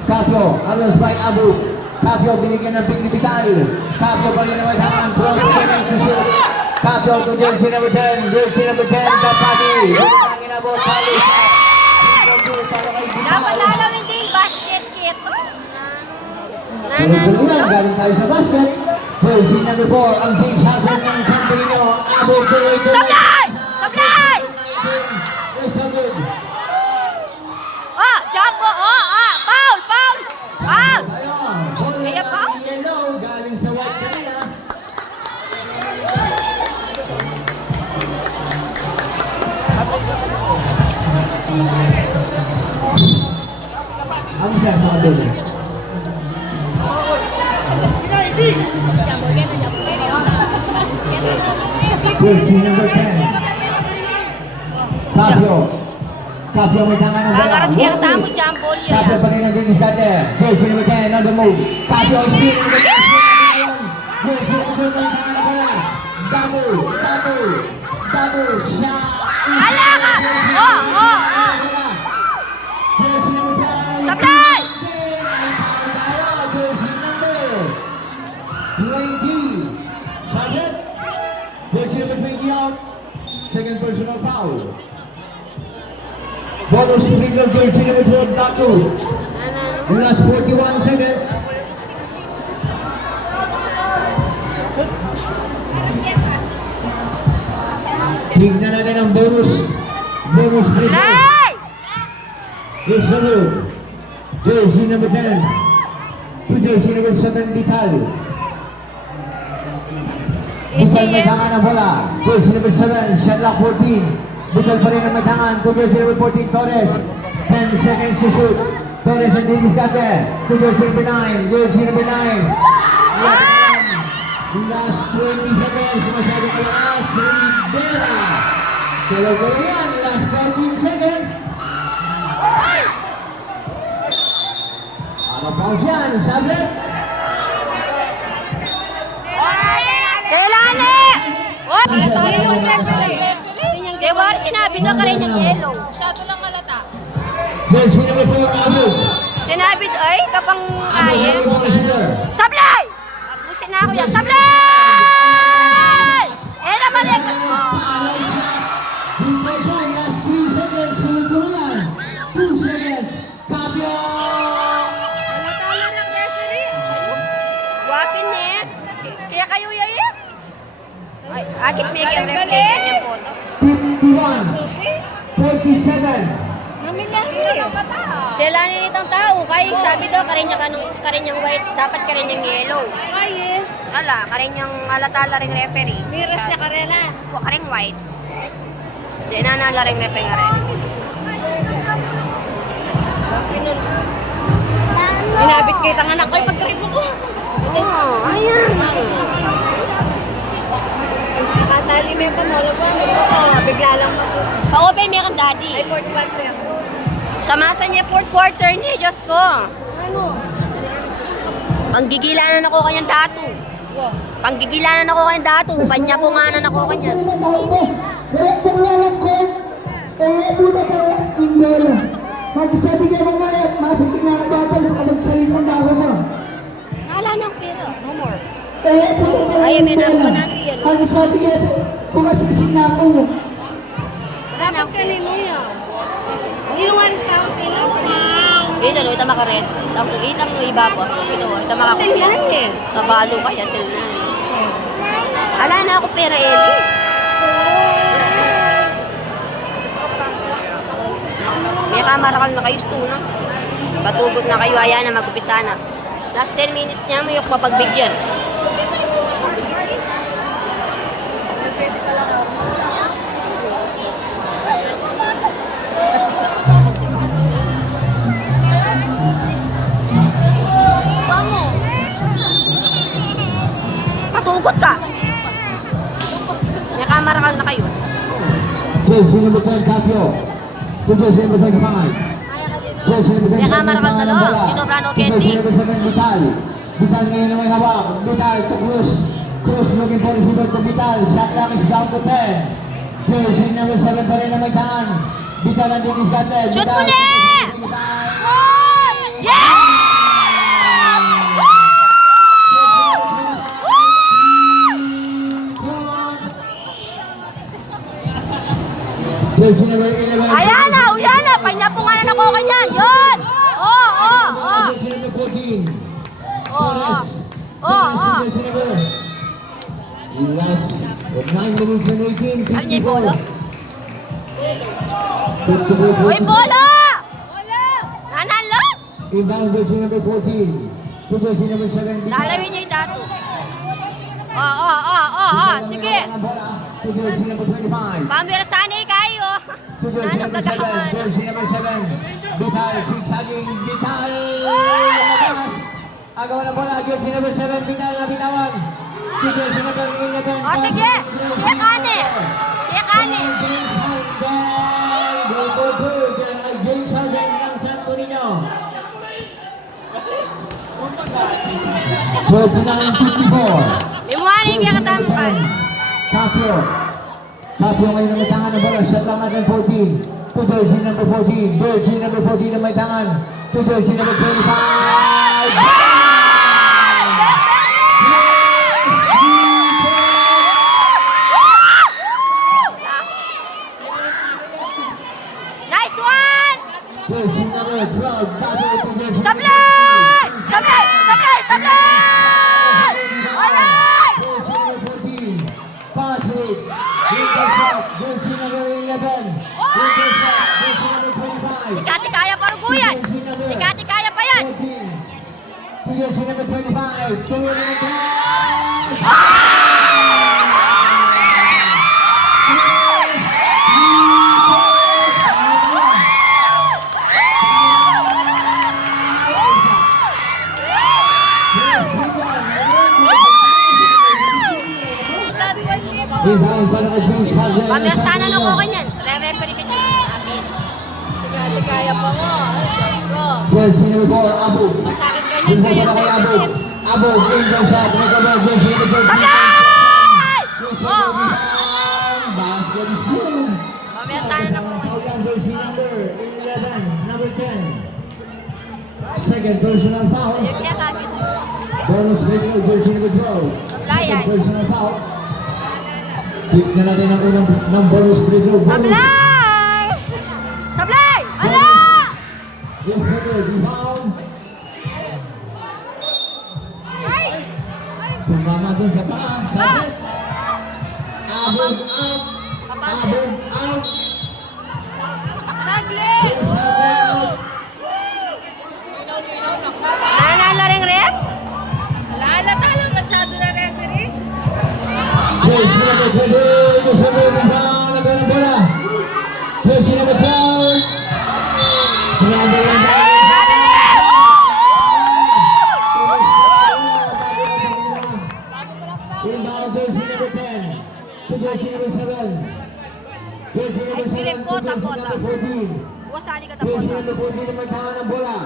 Capio, alas by Abu. Capio, binigyan ng big ni Vital. Capio pa rin ang matangan. From seconds to shoot. Capio to jersey number 10. Jersey number 10, Kapati. Binigyan abot. Palo shot. Para kay Dapat Vital. lalawin din basket kit. Tuloy-tuloy, galing tayo sa basket. Jersey number 4, ang James Harden ng San Torino. Abot tuloy-tuloy. Sablay! Sablay! Is so good. Jumbo! Foul! Tayo. Ball Kaya na foul? ang yellow. Galing sa white kanina. Ang siya mga doon. Jersey number 10. Capio. Capio may tangan ng bola. Karas kaya tamo jumbo yun. Capio pa rin ang Dennis Carter. Jersey number 10 on the move. Capio is spinning the ball. Jersey number 10 may tangan ng bola. Dago. Shot. Ala ka! Jersey number 10. Sablay! Ang foul tayo. Jersey number 20. Sabit. Jersey number 20 out. Second personal foul. Bonus sprinkler jersey number 12, Dago. Last 41 seconds. Tignan natin ang bonus sprinkler. Play! Yes, sir. Jersey number 10. To jersey number 7, Vital. Vital may tangan ng bola. Jersey number 7, shot clock 14. Vital pa rin ang may tangan. To jersey number 14, Torres. 10 seconds to shoot. Torres and Davis Gate. To jersey number 9. Jersey number 9. Last 20 seconds. Masyadong kalakas. Rivera. Tuloy-tuloy yan. Last 14 seconds. Ano pa yan? Sabit. Kelani! Kaya wari sinabi daw ka rin yung yellow. Masyado lang halata. Jersey number 4, Abog. Sinabi daw, ay, kapang Abog, kaya. looking for the shooter. Sablay! Abusin na ako yan. Sablay! Nabalik! Follow shot. Deflection. Last 3 seconds. Tuloy-tuloy yan. 2 seconds. Capio. Halata na ng referee. Guwapin eh. Kaya kayo yaya? Ay, agit may kaya reflect yung photo. 51. 47. Kailangan nitong tao. Kaya sabi daw, karinyang white, dapat karinyang yellow. Ay, Ala, karinyang alatala ring referee. miras niya karela. Karing white. Di na nala ring referee nga rin. Inabit kayo tangan ako, pag-trip mo ko. Oh, ayan. Katali may kamalo pa. Bigla lang matu. Pa-open mo yung daddy. Ay, fourth quarter. Samasa niya fourth quarter niya, Diyos ko. Ano? Panggigilanan ako kanyang dato. Panggigilanan ako kanyang dato. Panya po nga na ako kanya. Direct paglalangkod. Buta ka yung bola. Magsabi ka ng mga masikin na ang batang baka magsalit ang dako mo. Wala na ang pera. No more. Buta ka Ay, yung may bola. nakuha natin yan. Magsabi ka kung masiksik na ako mo. Wala na ang pera. Kanino yan? Hindi naman tao pinapang. Ito, ito makaret. Ito mo iba po. Ito makakuya. Kabalo kaya, til na. Wala na ako pera, Eli. May kamarakal na kayo, Stuna. Patugot na kayo, ayan na mag-upisa na. Last 10 minutes niya, may yung mapagbigyan. Patugot ka. May kamarakal na kayo. Jersey number 10, Capio. To jersey number 25. Jersey number 25, May kamarakal na ng doon. bola. Sinobrano To jersey Candy. number 7, Vital. Vital ngayon na may hawak. Vital to Cruz. Cruz looking for receiver to Vital. Shot clock is down to 10. Jersey number 7 pa rin na may tangan. Vital ang dinis gate. Shoot Vital, muli! to jersey number 25. Yeah! Jersey number 11. Ayan na. Panyapungan na ako kanyan. Yun! Oh. Jersey number 14. Oh. Jersey number. Last 9 minutes and 18. Ano niya yung bola? 54. Uy, bola! Nanalo? Inbound jersey number 14. To jersey number 7. Lalawin niya yung dato. Sige. To jersey number 25. Pamirasanay kayo. To jersey number 7. Nanagkakaman. Jersey number 7. Vital, zigzagging. Vital! Lumabas. Agawan ng bola. Jersey number 7. Vital na bitawan. To jersey number 11. Sige. Kaya kani. James Harden. Goal for two. James Harden ng Santo Niño. 39-54. May mukha kaya katampan. Capio. Capio ngayon ang may tangan ng bola. Shot lang natin 14. To jersey number 14. Jersey number 14 ang may tangan. To jersey number 25. Nice one! Jersey number 12. Battle to jersey. Sablay! Alright! Jersey number 14. Patrick. Wintershot. Jersey number 11. Wintershot. Jersey number 25. Ikati kaya paruguyan. Ikati kaya pa yan. 14. To jersey number 25. Tuloy na ng class. Rebound para kay James Harden. Pamirsanan ako kanyan. Re-referee ka niyan. Amin. Ate kaya pa mo. Ay, Diyos ko. Jersey number 4, Abu. Masakit ka niyan. Rebound Kaya para kay Abu. tiis. Abu, window shot. Recover. Jersey number 13. Sablay! Jersey number 9. Basket is good. Pamirsanan ako. Foul lang, jersey number 11. Number 10. Second personal foul. Kaya kapit. Bonus free throw, jersey number 12. Second personal foul. Kick na natin ang unang ng bonus free throw. Bonus. Sablay! Ala! Yes, sir. Rebound. Tumama dun sa paa. Sabit. Abog out. Abog out. Saglit! James Harden out. Nanala rin rep? Lalata lang masyado na referee. Jersey number 20. Jersey number rebound. Nagkaroon ng bola. Jersey number 12. Pinagay ang dahil. Inbound jersey number 10. To jersey number 7. Jersey number 7 to jersey number 14. Bukas sali ka Jersey tapos. number 14 na may tangan ng bola.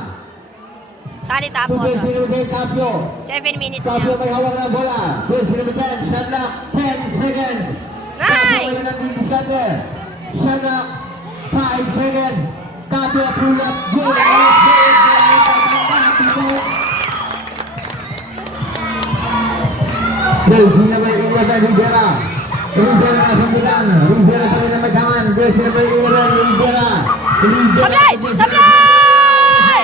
Sali To tapos. jersey number 10, Capio. 7 minutes Capio na. may hawak ng bola. Jersey number 10, shot clock, 10 seconds. Capio Nice! may nang-diskarte. Shot clock, 5 seconds. Capio pull up. Jersey number 11, Rivera. Rivera nasa bilang. Rivera pa rin na may tangan. Jersey number 11, Rivera. Rivera. Sablay! Sablay!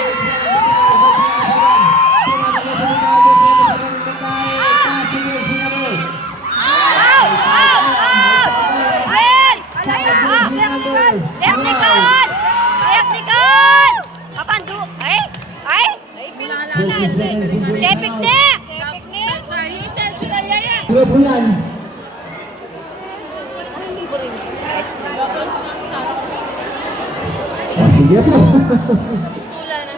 Out! Out! Out! Well! Technical! Technical! Kapandu! Ay! Ay! Sepik na! Intentional yan. Sige po yan. Sige po. Tula na.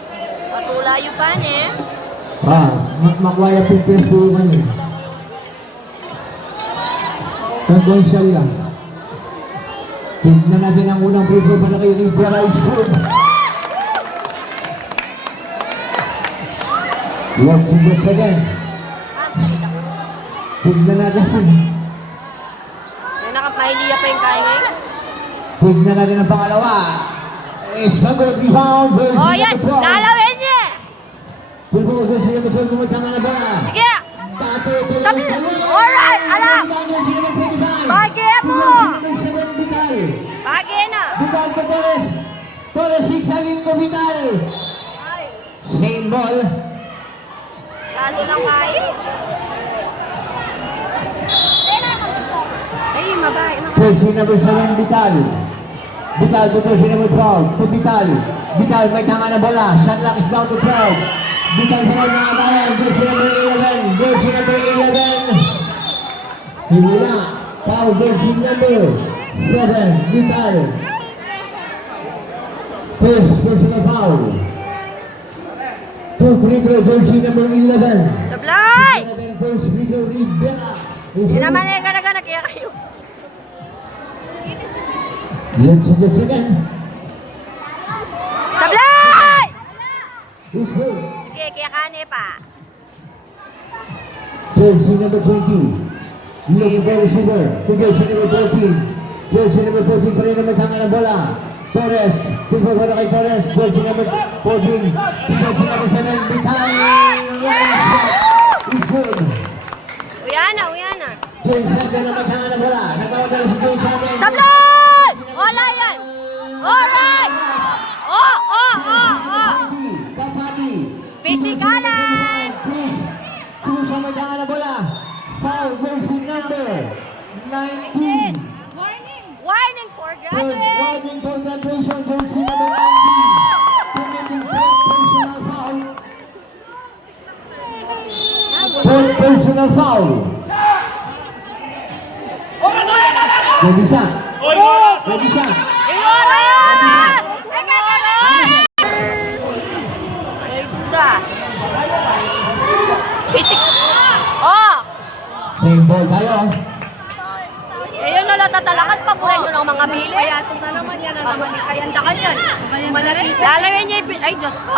Patula yung pan eh. Makwaya po peso man eh. Tagong siya lang. Tignan natin ang unang peso para kay Rivera School. Let's see this again. Tignan natin. Ay, nakapahiliya pa yung kaya ngayon. Tignan natin ang pangalawa. Isang good rebound versus Oh, yan! number 12. Lalawin niya! Pulpo versus number 12 pumatanga na ba? Sige! Sabi- Alright, ala! Bagay mo! Bagay na! Vital ko Torres. Torres sigsagin ko Vital. Ay, Same ball. masyado lang kaya. Ay, mabay. Jersey number 7 Vital. Vital to jersey number 12. To Vital. Vital may tanga na bola. Shot clock is down to 12. Vital pa rin nakatawa. Jersey number 11. Jersey number 11. Hinula. Foul jersey number 7 Vital. First personal foul. Two free throw jersey number 11. Sablay! First free throw Rivera. Hindi naman eh, gana-gana kaya kayo. Let's see this again. Sablay! He's good. Sige, kaya kane pa. Jersey number 20. Looking for receiver. To jersey number 14. Jersey number 14 pa rin na may tanga ng bola. Torres. Pulpo para kay Torres. Jersey number 14. To jersey number 7. Vital. He's good. Uyana, uyana. James Harden na may tanga ng bola. Nagmamadala si James Harden. Sablay! Wala yan! Alright! Oh, oh, oh, oh! Kapati. Pisikalan! Cruz ang may tanga ng bola. Foul jersey number 19. Warning for graduate! Warning for graduation, jersey number 19. Committing third personal foul. Third personal foul. Pwede siya. Pwede siya. Iora yun! Eka, ganun! Ay, buda. Pisik... Oh! Same ball tayo. Eh, yun nalatatalakat pa po yun ng mga bili. Kaya ito na naman yan na naman. Kayandakan yan. Lalawin niya yung... Ay, Diyos ko.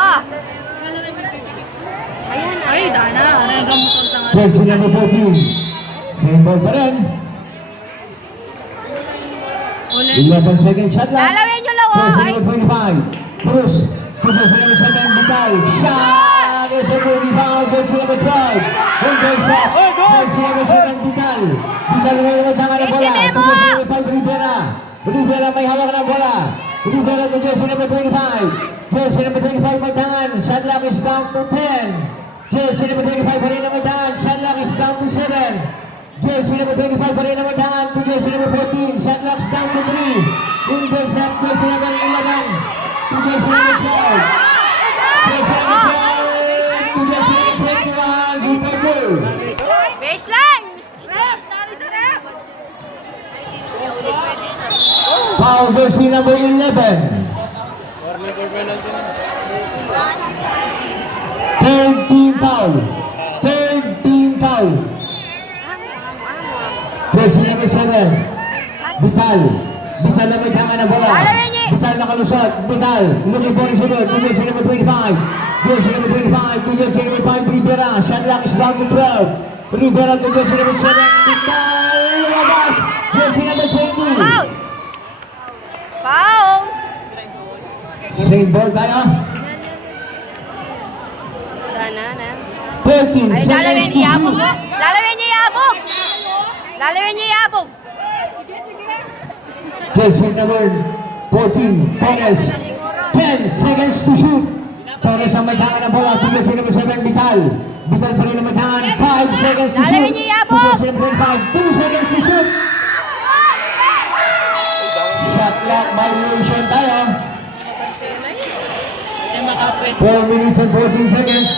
Ayan, Ay, dana. Nagamutan na nga. Jersey number 14. Same ball pa rin. 11 seconds shot lang. lalawin niyo lang. Jersey Ay, number 25. Cruz. To jersey number 7. Vital. Shot! Is a good rebound. Jersey number 12. One goal shot. Jersey number 7. Vital. Vital na yung tanga ng bola. To jersey number 5. Rivera. Rivera may hawak ng bola. Rivera to jersey number 25. Jersey number 25 may tangan. Shot clock is down to 10. Jersey number 25 pa rin na may tangan. Shot clock is down to 7. Jersey number 25 pa rin na may tangan. To jersey number 14. Shot clock is down to 3. In jersey number 11. To jersey number 12. Jersey number 12. To jersey number 21. Good for goal. baseline! Foul jersey number 11. 13 foul. 13 foul. Jersey number 7. Vital. Vital na may tangan ng bola. Vital nakalusot. Vital. Looking for the sunod. To jersey number 25. Jersey number 25. To jersey number 5. Rivera. Shot clock is down to 12. Rivera to jersey number 7. Vital. Lumabas. Jersey number 20. Foul! Foul! Same ball tayo. Wala na. 13 Ay, seconds lalawin to niya yabog. shoot. Lalawin niya yabog. Lalawin niya yabog. Jersey number 14. Torres. 10 seconds to shoot. Torres ang may tangan ng bola. To jersey number 7. Vital. Vital pa rin ang may tangan. 5 seconds to Lalawin shoot. niya yabog. To jersey number 5. 2 seconds to shoot. Shot clock violation tayo. 4 minutes and 14 seconds.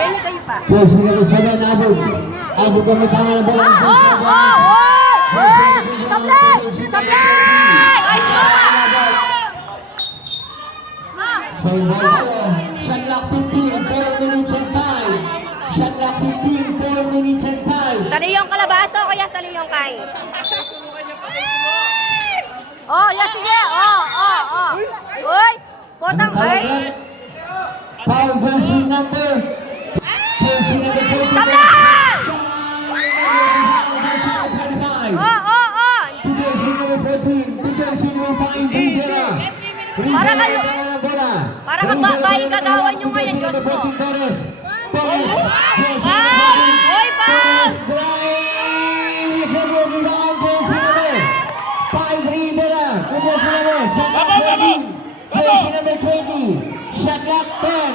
Ganyan kayo pa. Jersey number 7. Abog. Abog ang may tangan ng bola. Sablay! Sablay! Ay, stop! Same ball tayo. Shot clock 15. 4 minutes and 5. Shot clock 15. 4 minutes and 5. Saliyong kalabaso o kaya saliyong kay? Oh, yes, sige. Oh. Uy, potang kay. Foul jersey number 20. Sablay! Jersey number 25. Oh. To jersey number 14. To jersey number 5. Rivera. Para kayo. Para kang babae gagawan nyo ngayon, Diyos mo. Torres. Uy, pass! Drive! Rebound, jersey number 5. Rivera. To jersey number 14. Jersey number 20. Shot clock 10.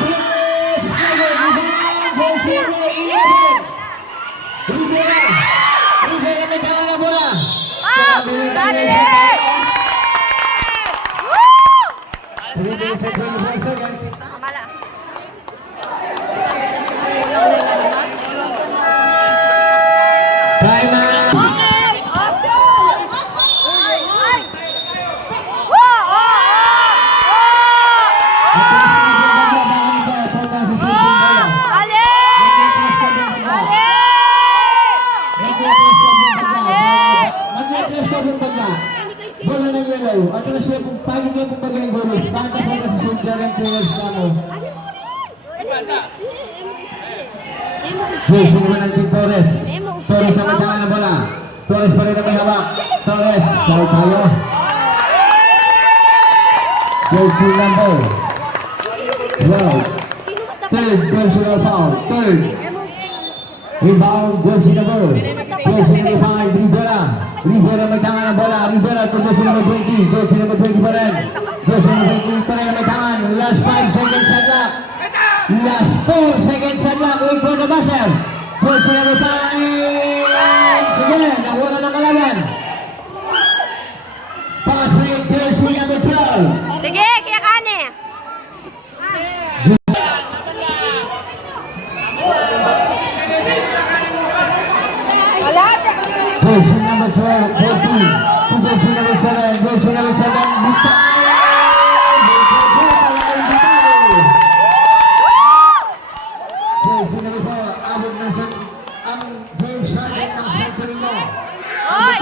Close. Rebound, jersey number 11. Rivera. Rivera may tama na bola. Dali! 3 minutes and 24 seconds. Kamala. Time out. Atras ka ng bagla, baka nito, punta sa cellphone bola. Mag-atras ka ng bagla. Mag-atras ka ng bagla. Bola ng yellow. Atras niya kung pagin niya kung bagay ang golos. Baka punta sa St. Jaren players na mo. Jersey naman ng Team Torres. Torres ang may tangan ng bola. Torres pa rin ang may hawak. Torres, foul tayo. Jersey number 12. Third personal foul. Third. Rebound, jersey number 5, Rivera. Rivera may tangan ng bola. Rivera to jersey number 20. Jersey number 20 pa rin. Jersey number 20 pa rin ang may tangan. Last 5 seconds shot clock. Last 4 seconds shot clock. Wait for the buzzer. Jersey number 5. Sige, nakuha na ng kalaban. Pass break, jersey number 12. Sige, kaya kane. Jersey number 12, 14. To jersey number 7. Jersey number 7. Vital! Jersey number 4. Abog ng ang game sergeant ng Santo Niño. Oy,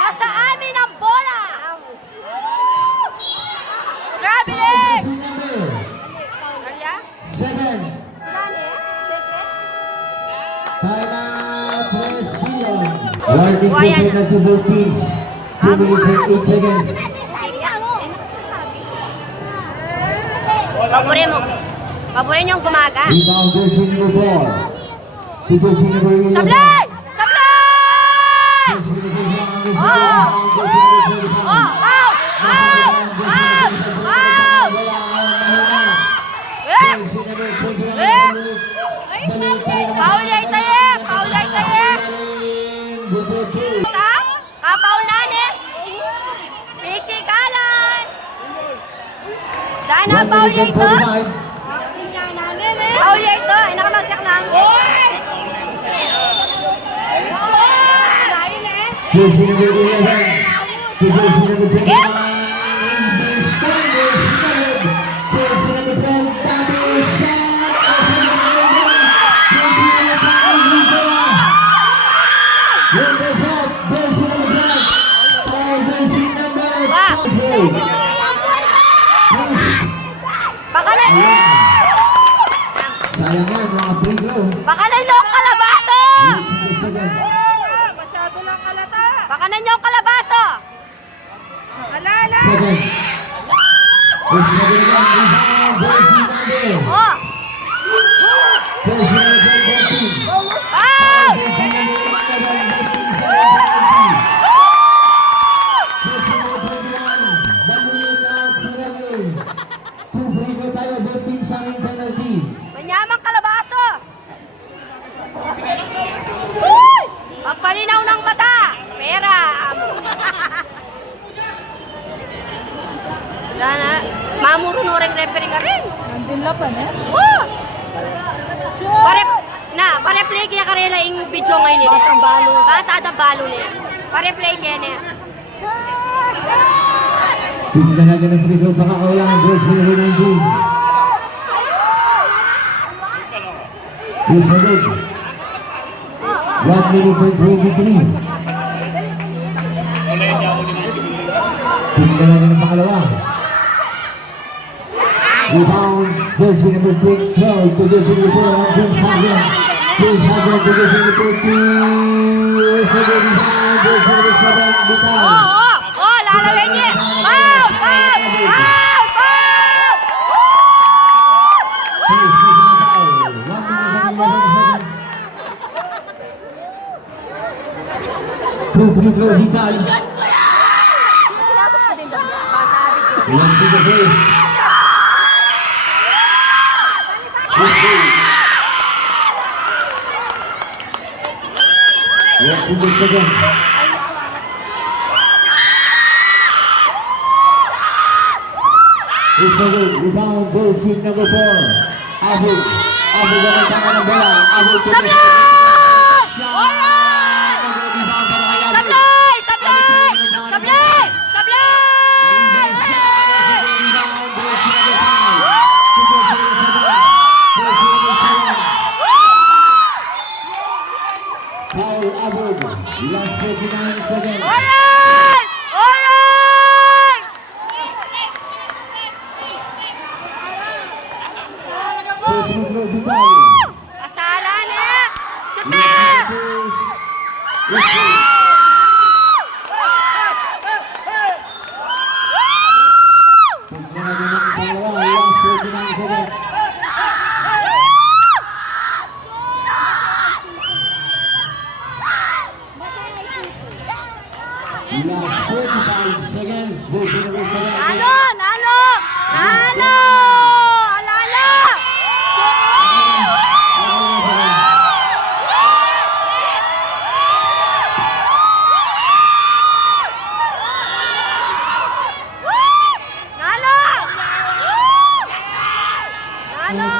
nasa amin ang bola. Grabe! Jersey number Alya? 7. Nani? Secret? Time out, West Field. Warning po penalty both teams. 2 minutes and 8 seconds. Paborin yung gumaga. Rebound, jersey number 4. To jersey number 11. Sablay! Sablay! Jersey number 21. Oh! Jersey number 25. Oh! Out! Out! Out! Out! Eh! Paul yay tayo! Paul yay tayo! Kapaul na ni! Pisikalan! Dahil na Paul yay to! Paul yay to! Ay nakamagdak lang! Jersey number 11. to jersey number 21. In this contest, jersey number 10, double shot. Jersey number 5, Rivera. Windows up, jersey number 10. Jersey number 12. Pakalan! Sayang yan, mga free throw. Pakalan nyo ang kalabaso! Masyado lang kalata. Pakalan nyo ang kalabaso! Alala. Second. It's second again, rebound, jersey number. Oh! Jersey number 10, Foul! jersey number 11, 17, 17. Jersey number 21, nag-unit out si Ramil. 2 free throw tayo, 15 sa aking penalty. Manyamang kalabaso! Uy! Pagpalinaw ng mata! Pera! Wala na. Mamurunuring referee nga rin. Nandun lapan eh. Oh! Pare-play kaya karela yung video ngayon nila. Batang balo. Batang balo niya. Pare-play kaya niya. Shoot na natin ang free throw, baka kaulangan, jersey number 19. Here's a good. 1 minute and 23. Shoot na natin ang pangalawa. Rebound, jersey number 12 to jersey number 4, James Sargent. James Sargent to jersey number 20. Here's a good rebound, jersey number 7, Vital. Oh! Lalawin niya! Foul! Foul! Foul! Foul! First personal foul. 1 minute and 11 seconds. 2 free throw, Vital. Let's see the first. Let's see the second. It's a good rebound, goal team number 4. Abu gamitan ng bola. Abu to the Sablay! shot. Rebound para kay Abu. Sablay! Sablay! Sablay! Sablay! Rebound, goal team number 5. To jersey number 7. Jersey number 7. Foul Abu. Last 49 seconds. Alright! Alright! Free throw, Vital. Asala na! Shooter! Last 45 seconds. Jersey number 7. Nalo! Nalo! Nalo! Alala! Nalo! Nalo!